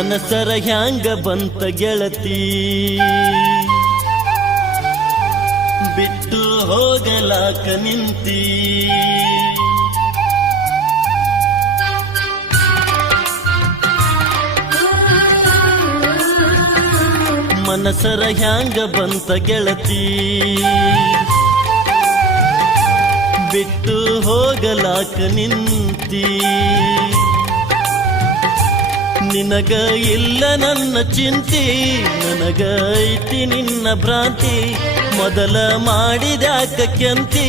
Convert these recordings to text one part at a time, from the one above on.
ಮನಸರ ಹ್ಯಾಂಗ ಬಂತ ಗೆಳತಿ ಬಿಟ್ಟು ಹೋಗಲಾಕ ನಿಂತಿ ಮನಸರ ಹ್ಯಾಂಗ ಬಂತ ಗೆಳತಿ ಬಿಟ್ಟು ಹೋಗಲಾಕ ನಿಂತಿ ನಿನಗ ಇಲ್ಲ ನನ್ನ ಚಿಂತಿ ನನಗ ಐತಿ ನಿನ್ನ ಭ್ರಾಂತಿ ಮೊದಲ ಮಾಡಿದ್ಯಾಕ ಕೆಂತಿ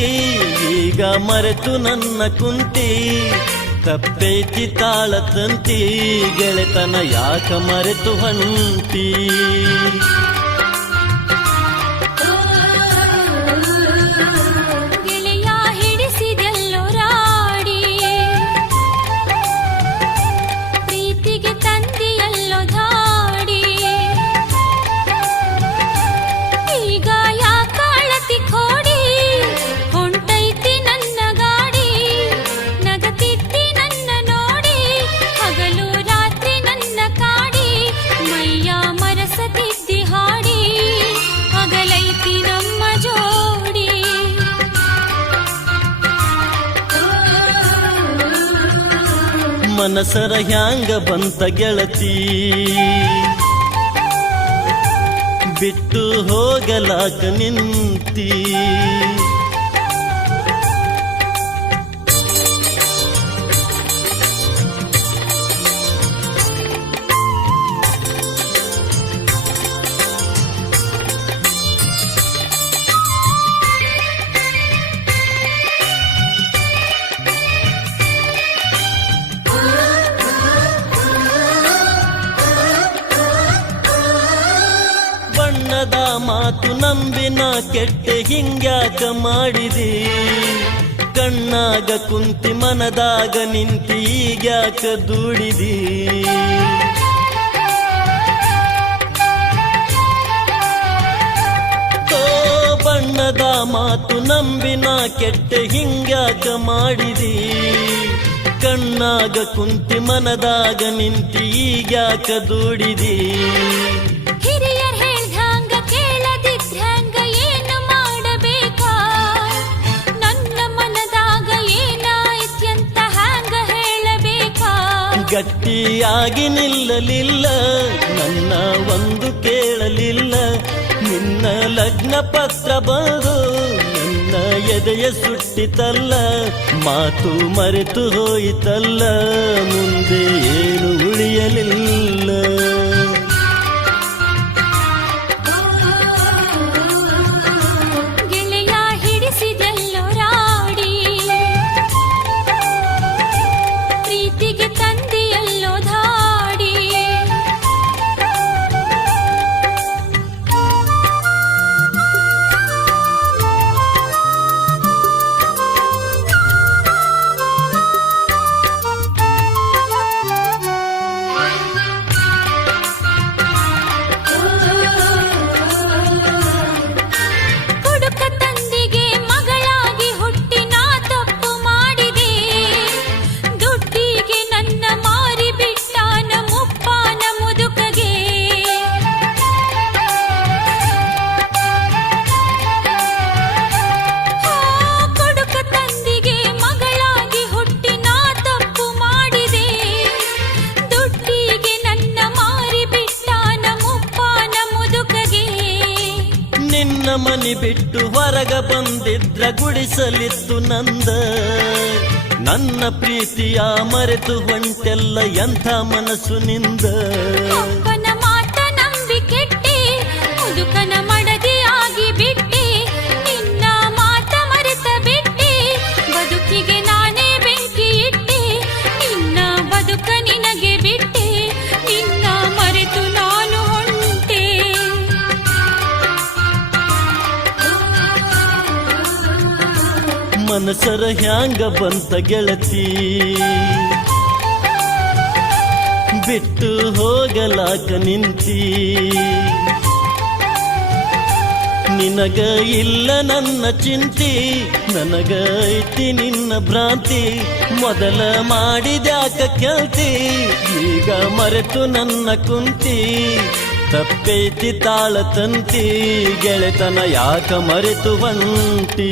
ಈಗ ಮರೆತು ನನ್ನ ಕುಂತಿ ತಪ್ಪೈತಿ ತಾಳ ತಂತಿ ಗೆಳೆತನ ಯಾಕ ಮರೆತು ಹೊಂಟಿ ಮನಸರ ಹ್ಯಾಂಗ ಬಂತ ಗೆಳತಿ ಬಿಟ್ಟು ಹೋಗಲಾಕ ನಿಂತಿ ಮಾತು ನಂಬಿನ ಕೆಟ್ಟೆ ಹಿಂಗ್ಯಾಕ ಮಾಡಿದಿ ಕಣ್ಣಾಗ ಕುಂತಿ ಮನದಾಗ ನಿಂತಿ ಈಗ್ಯಾಕ ದುಡಿದಿ ಓ ಬಣ್ಣದ ಮಾತು ನಂಬಿನ ಕೆಟ್ಟೆ ಹಿಂಗ್ಯಾಕ ಮಾಡಿದಿ ಕಣ್ಣಾಗ ಕುಂತಿ ಮನದಾಗ ನಿಂತಿ ಈಗ್ಯಾಕ ದುಡಿದಿ ಗಟ್ಟಿಯಾಗಿ ನಿಲ್ಲಲಿಲ್ಲ ನನ್ನ ಒಂದು ಕೇಳಲಿಲ್ಲ ನಿನ್ನ ಲಗ್ನ ಪತ್ರ ಬರೆದು ನನ್ನ ಎದೆಯ ಸುಟ್ಟಿತಲ್ಲ ಮಾತು ಮರೆತು ಹೋಯಿತಲ್ಲ ಮುಂದೆ ಏನು ಉಳಿಯಲಿಲ್ಲ ನಿನ್ನ ಮನಿ ಬಿಟ್ಟು ಹೊರಗ ಬಂದಿದ್ರ ಗುಡಿಸಲಿತ್ತು ನಂದ ನನ್ನ ಪ್ರೀತಿಯ ಮರೆತು ಹೊಂಟೆಲ್ಲ ಎಂಥ ಮನಸ್ಸು ನಿಂದ ಮಾತ ನಂಬಿ ಕೆಟ್ಟಿ ಮುದುಕನ ಮಡದಿ ಆಗಿ ಬಿಟ್ಟಿ ನಿನ್ನ ಮಾತ ಮರೆತ ಬಿಟ್ಟಿ ಬದುಕಿಗೆ ನಾನೇ ಬೆಂಕಿ ಇಟ್ಟಿ ನಿನ್ನ ಬದುಕ ನಿನಗೆ ಬಿಟ್ಟಿ ನಿನ್ನ ಮರೆತು ನಾನು ಹೊಂಟೆ ಮನಸರ ಹ್ಯಾಂಗ ಬಂತ ಗೆಳತಿ ಬಿಟ್ಟು ಹೋಗಲಾಕ ನಿಂತಿ ನಿನಗ ಇಲ್ಲ ನನ್ನ ಚಿಂತಿ ನನಗ ಐತಿ ನಿನ್ನ ಭ್ರಾಂತಿ ಮೊದಲ ಮಾಡಿದ್ಯಾಕ ಕೇಳ್ತಿ ಈಗ ಮರೆತು ನನ್ನ ಕುಂತಿ ತಪ್ಪೈತಿ ತಾಳ ತಂತಿ ಗೆಳೆತನ ಯಾಕ ಮರೆತು ಬಂಟಿ